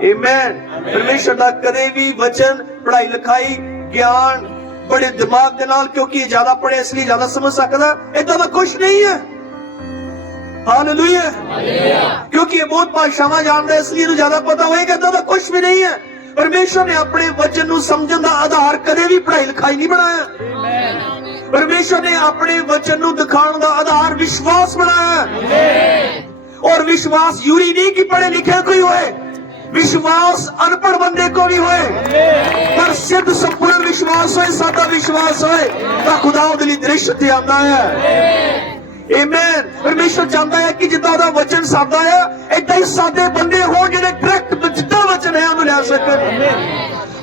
Amen ਪਰਮੇਸ਼ਰ ਦਾ ਕਦੇ ਵੀ ਵਚਨ ਪੜ੍ਹਾਈ ਲਿਖਾਈ ਗਿਆਨ ਬੜੇ ਦਿਮਾਗ ਦੇ ਨਾਲ ਕਿਉਂਕਿ ਇਹ ਜ਼ਿਆਦਾ ਪੜ੍ਹੇ ਇਸ ਲਈ ਜ਼ਿਆਦਾ ਸਮਝ ਸਕਦਾ ਇਦਾਂ ਦਾ ਕੁਝ ਨਹੀਂ ਹੈ ਹਾਲੇਲੂਇਆ ਕਿਉਂਕਿ ਇਹ ਬਹੁਤ ਭਾਸ਼ਾਵਾਂ ਜਾਣਦਾ ਹੈ, ਇਸ ਲਈ ਇਹਨੂੰ ਜ਼ਿਆਦਾ ਪਤਾ ਹੋਏਗਾ ਇਦਾਂ ਦਾ ਕੁਝ ਵੀ ਨਹੀਂ ਹੈ ਪਰਮੇਸ਼ਰ ਨੇ ਆਪਣੇ ਵਚਨ ਨੂੰ ਸਮਝਣ ਦਾ ਆਧਾਰ ਕਦੇ ਵੀ ਪੜ੍ਹਾਈ ਲਿਖਾਈ ਨਹੀਂ ਬਣਾਇਆ ਪਰਮੇਸ਼ਰ ਨੇ ਆਪਣੇ ਵਚਨ ਨੂੰ ਦਿਖਾਉਣ ਦਾ ਆਧਾਰ ਵਿਸ਼ਵਾਸ ਬਣਾਇਆ ਹੈ और विश्वास यूरी नहीं कि पढ़े लिखे कोई होए विश्वास अनपढ़ बंदे को भी होए पर सिद्ध संपूर्ण विश्वास होए सादा विश्वास होए ਤਾਂ ਖੁਦਾ ਉਹਦੇ ਲਈ ਦ੍ਰਿਸ਼ ਤੇ ਆਉਂਦਾ ਹੈ ਆਮੇਨ ਪਰਮੇਸ਼ਰ ਚਾਹੁੰਦਾ ਹੈ ਕਿ ਜਿੱਦਾਂ ਉਹਦਾ ਵਚਨ ਸਾਦਾ ਆ ਏਦਾਂ ਹੀ ਸਾਦੇ ਬੰਦੇ ਹੋਣ ਜਿਹੜੇ ਡਾਇਰੈਕਟ ਜਿੱਦਾਂ ਵਚਨ ਹੈ ਉਹਨੂੰ ਲੈ ਸਕਣ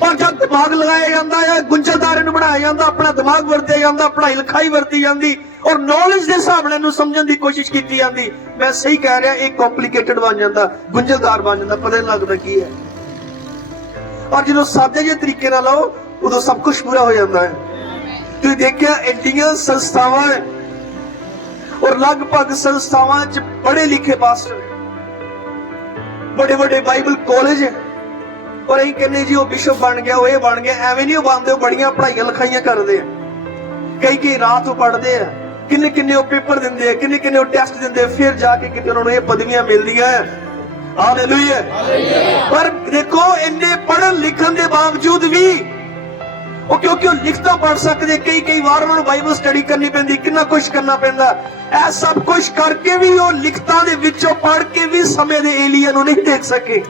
ਔਰ ਜਦ ਦਿਮਾਗ ਲਗਾਇਆ ਜਾਂਦਾ ਹੈ, ਗੁੰਝਲਦਾਰ ਨੂੰ ਬਣਾਇਆ ਜਾਂਦਾ, ਆਪਣਾ ਦਿਮਾਗ ਵਰਤਿਆ ਜਾਂਦਾ, ਪੜ੍ਹਾਈ ਲਿਖਾਈ ਵਰਤੀ ਜਾਂਦੀ ਔਰ ਨੌਲੇਜ ਦੇ ਹਿਸਾਬ ਨਾਲ ਇਹਨੂੰ ਸਮਝਣ ਦੀ ਕੋਸ਼ਿਸ਼ ਕੀਤੀ ਜਾਂਦੀ। ਮੈਂ ਸਹੀ ਕਹਿ ਰਿਹਾ, ਇਹ ਕੰਪਲਿਕੇਟਡ ਬਣ ਜਾਂਦਾ, ਗੁੰਝਲਦਾਰ ਬਣ ਜਾਂਦਾ, ਪਤਾ ਨਹੀਂ ਲੱਗਦਾ ਕੀ ਹੈ। ਔਰ ਜਦੋਂ ਸਾਦੇ ਜਿਹੇ ਤਰੀਕੇ ਨਾਲ ਆਓ, ਉਦੋਂ ਸਭ ਕੁਝ ਪੂਰਾ ਹੋ ਜਾਂਦਾ ਹੈ। ਤੁਸੀਂ ਦੇਖਿਆ, ਇੰਡੀਅਨ ਸੰਸਥਾਵਾਂ ਔਰ ਲਗਭਗ ਸੰਸਥਾਵਾਂ 'ਚ ਪੜ੍ਹੇ ਲਿਖੇ ਪਾਸਟਰ ਵੱਡੇ ਵੱਡੇ ਬਾਈਬਲ ਕਾਲਜ ਹੈ। ਔਰ ਅਸੀਂ ਕਹਿੰਦੇ ਜੀ ਉਹ ਬਿਸ਼ਪ ਬਣ ਗਿਆ ਉਹ ਇਹ ਬਣ ਗਿਆ ਐਵੇਂ ਨਹੀਂ ਉਹ ਬਣਦੇ ਉਹ ਬੜੀਆਂ ਪੜ੍ਹਾਈਆਂ ਲਿਖਾਈਆਂ ਕਰਦੇ ਆ ਕਈ ਕਈ ਰਾਤ ਨੂੰ ਪੜ੍ਹਦੇ ਆ ਕਿੰਨੇ ਕਿੰਨੇ ਉਹ ਪੇਪਰ ਦਿੰਦੇ ਆ ਕਿੰਨੇ ਕਿੰਨੇ ਉਹ ਟੈਸਟ ਦਿੰਦੇ ਆ ਫਿਰ ਜਾ ਕੇ ਕਿਤੇ ਉਹਨਾਂ ਨੂੰ ਇਹ ਪਦਵੀਆਂ ਮਿਲਦੀਆਂ ਹਾਲੇਲੂਇਆ ਪਰ ਦੇਖੋ ਇੰਨੇ ਪੜ੍ਹਨ ਲਿਖਣ ਦੇ ਬਾਵਜੂਦ ਵੀ ਉਹ ਕਿਉਂਕਿ ਉਹ ਲਿਖਤਾ ਪੜ ਸਕਦੇ ਕਈ ਕਈ ਵਾਰ ਉਹਨਾਂ ਨੂੰ ਬਾਈਬਲ ਸਟੱਡੀ ਕਰਨੀ ਪੈਂਦੀ ਕਿੰਨਾ ਕੁਝ ਕਰਨਾ ਪੈਂਦਾ ਇਹ ਸਭ ਕੁਝ ਕਰਕੇ ਵੀ ਉਹ ਲਿਖਤਾਂ ਦੇ ਵਿੱਚੋਂ ਪੜ ਕੇ ਵੀ ਸਮੇਂ ਦੇ ਏਲੀਅਨ ਨੂੰ ਨਹੀਂ ਦੇਖ ਸਕੇ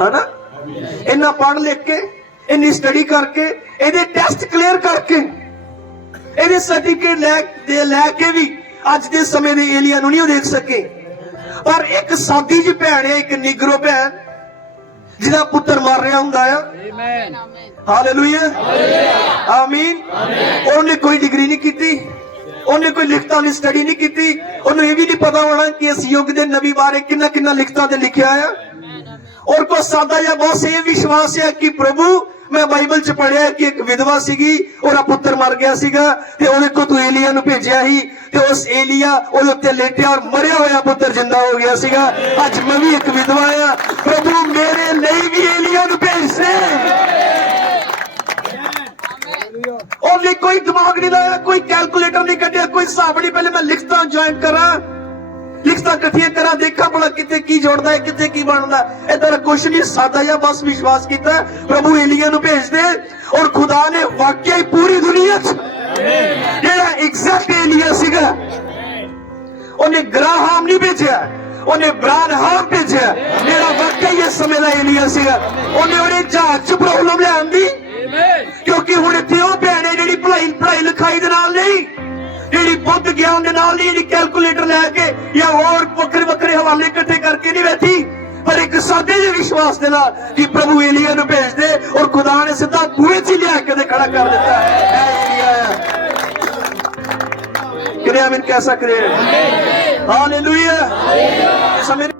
ਹਨਾ? ਇੰਨਾ ਪੜ ਲਿਖ ਕੇ ਇੰਨੀ ਸਟੱਡੀ ਕਰਕੇ ਇਹਦੇ ਟੈਸਟ ਕਲੀਅਰ ਕਰਕੇ ਇਹਦੇ ਸਰਟੀਫਿਕੇਟ ਲੈ ਦੇ ਲੈ ਕੇ ਵੀ ਅੱਜ ਦੇ ਸਮੇਂ ਦੇ ਏਲੀਅਨ ਨੂੰ ਨਹੀਂ ਉਹ ਦੇਖ ਸਕੇ। ਪਰ ਇੱਕ ਸਾਦੀ ਜਿਹੀ ਭੈਣ ਹੈ ਇੱਕ ਨਿਗਰੋ ਭੈਣ ਜਿਹਦਾ ਪੁੱਤਰ ਮਰ ਰਿਹਾ ਹੁੰਦਾ ਆ। ਹਾਲੇਲੂਇਆ ਆਮੀਨ ਉਹਨੇ ਕੋਈ ਡਿਗਰੀ ਨਹੀਂ ਕੀਤੀ ਉਹਨੇ ਕੋਈ ਲਿਖਤਾਂ ਦੀ ਸਟੱਡੀ ਨਹੀਂ ਕੀਤੀ ਉਹਨੂੰ ਇਹ ਵੀ ਨਹੀਂ ਪਤਾ ਹੋਣਾ ਕਿ ਇਸ ਯੁੱਗ ਦੇ ਨਬੀ ਬਾਰੇ ਕਿੰਨਾ ਕਿੰਨਾ ਲਿਖਤਾਂ ਤੇ ਲਿਖਿਆ ਆ। ਔਰ ਕੋ ਸਾਦਾ ਜਿਹਾ ਬਹੁਤ ਇਹ ਵਿਸ਼ਵਾਸ ਹੈ ਕਿ ਪ੍ਰਭੂ ਮੈਂ ਬਾਈਬਲ ਚ ਪੜਿਆ ਕਿ ਇੱਕ ਵਿਧਵਾ ਸੀਗੀ ਉਹਦਾ ਪੁੱਤਰ ਮਰ ਗਿਆ ਸੀਗਾ ਤੇ ਉਹਦੇ ਕੋ ਤੂੰ ਏਲੀਆ ਨੂੰ ਭੇਜਿਆ ਸੀ ਤੇ ਉਸ ਏਲੀਆ ਉਹਦੇ ਉੱਤੇ ਲੇਟਿਆ ਔਰ ਮਰਿਆ ਹੋਇਆ ਪੁੱਤਰ ਜਿੰਦਾ ਹੋ ਗਿਆ ਸੀਗਾ। ਅੱਜ ਮੈਂ ਵੀ ਇੱਕ ਵਿਧਵਾ ਆ ਪ੍ਰਭੂ ਮੇਰੇ ਲਈ ਵੀ ਏਲੀਆ ਨੂੰ ਭੇਜ ਦੇ। ਉਹਨੇ ਕੋਈ ਦਿਮਾਗ ਨਹੀਂ ਲਾਇਆ ਕੋਈ ਕੈਲਕੂਲੇਟਰ ਨਹੀਂ ਕੱਢਿਆ ਕੋਈ ਹਿਸਾਬ ਨਹੀਂ। ਪਹਿਲੇ ਮੈਂ ਲਿਖਤਾਂ ਜੁਆਇਨ ਕਰਾਂ। ਲਿਖਤਾਂ ਇਕੱਠੀਆਂ ਕਰਾਂ ਦੇਖਾਂ ਭਲਾ ਕਿਤੇ ਕੀ ਜੋੜਦਾ ਹੈ ਕਿਤੇ ਕੀ ਬਣਦਾ ਇਧਰ ਕੁਛ ਨਹੀਂ ਸਾਦਾ ਜਿਹਾ ਬਸ ਵਿਸ਼ਵਾਸ ਕੀਤਾ ਪ੍ਰਭੂ ਏਲੀਆ ਨੂੰ ਭੇਜ ਦੇ ਔਰ ਖੁਦਾ ਨੇ ਵਾਕਿਆ ਹੀ ਪੂਰੀ ਦੁਨੀਆ 'ਚ ਜਿਹੜਾ ਐਗਜ਼ੈਕਟ ਏਲੀਆ ਸੀਗਾ ਉਹਨੇ ਗ੍ਰਾਹਮ ਨਹੀਂ ਭੇਜਿਆ ਉਹਨੇ ਬ੍ਰਾਨਹਾਮ ਭੇਜਿਆ ਜਿਹੜਾ ਵਾਕਿਆ ਹੀ ਇਸ ਸਮੇਂ ਦਾ ਏਲੀਆ ਸੀਗਾ ਉਹਨੇ ਉਹਨੇ ਜਹਾਜ਼ 'ਚ ਪ੍ਰੋਬਲਮ ਲਿਆਂਦੀ ਕਿਉਂਕਿ ਹੁਣ ਇੱਥੇ ਉਹ ਭੈਣ ਹੈ ਜਿਹੜੀ ਪੜ੍ਹਾਈ ਪੜ੍ਹਾਈ ਲਿਖਾਈ ਦੇ ਨਾਲ ਨਹੀਂ ਜਿਹੜੀ ਬੁੱਧ ਗਿਆਨ ਦੇ ਨਾਲ ਨਹੀਂ ਜਿਹੜੀ ਕੈਲਕੂਲੇਟਰ ਲੈ ਕੇ ਜਾਂ ਦੇ ਨਾਲ ਕਿ ਪ੍ਰਭੂ ਏਲੀਆ ਨੂੰ ਭੇਜ ਦੇ ਔਰ ਖੁਦਾ ਨੇ ਸਿੱਧਾ ਬੂਹੇ 'ਚ ਹੀ ਲਿਆ ਕੇ ਤੇ ਖੜਾ ਕਰ ਦਿੱਤਾ ਇਹ ਏਲੀਆ।